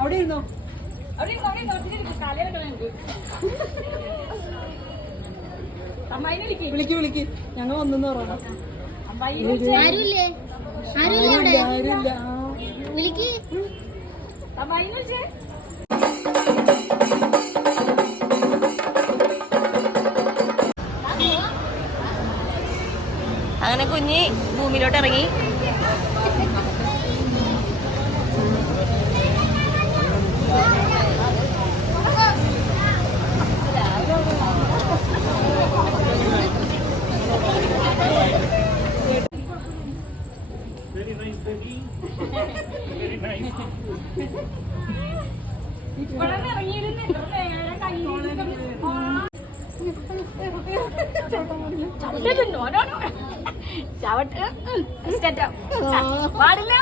അവിടെ ഇരുന്നോ? വിളിക്ക് ഞങ്ങൾ വന്നെന്ന് പറയണം. ആരുമില്ലേ? ആരുമില്ല. വിളിക്ക്. അങ്ങനെ കുഞ്ഞ് ഭൂമിയിലോട്ട് ഇറങ്ങി. പാടില്ല.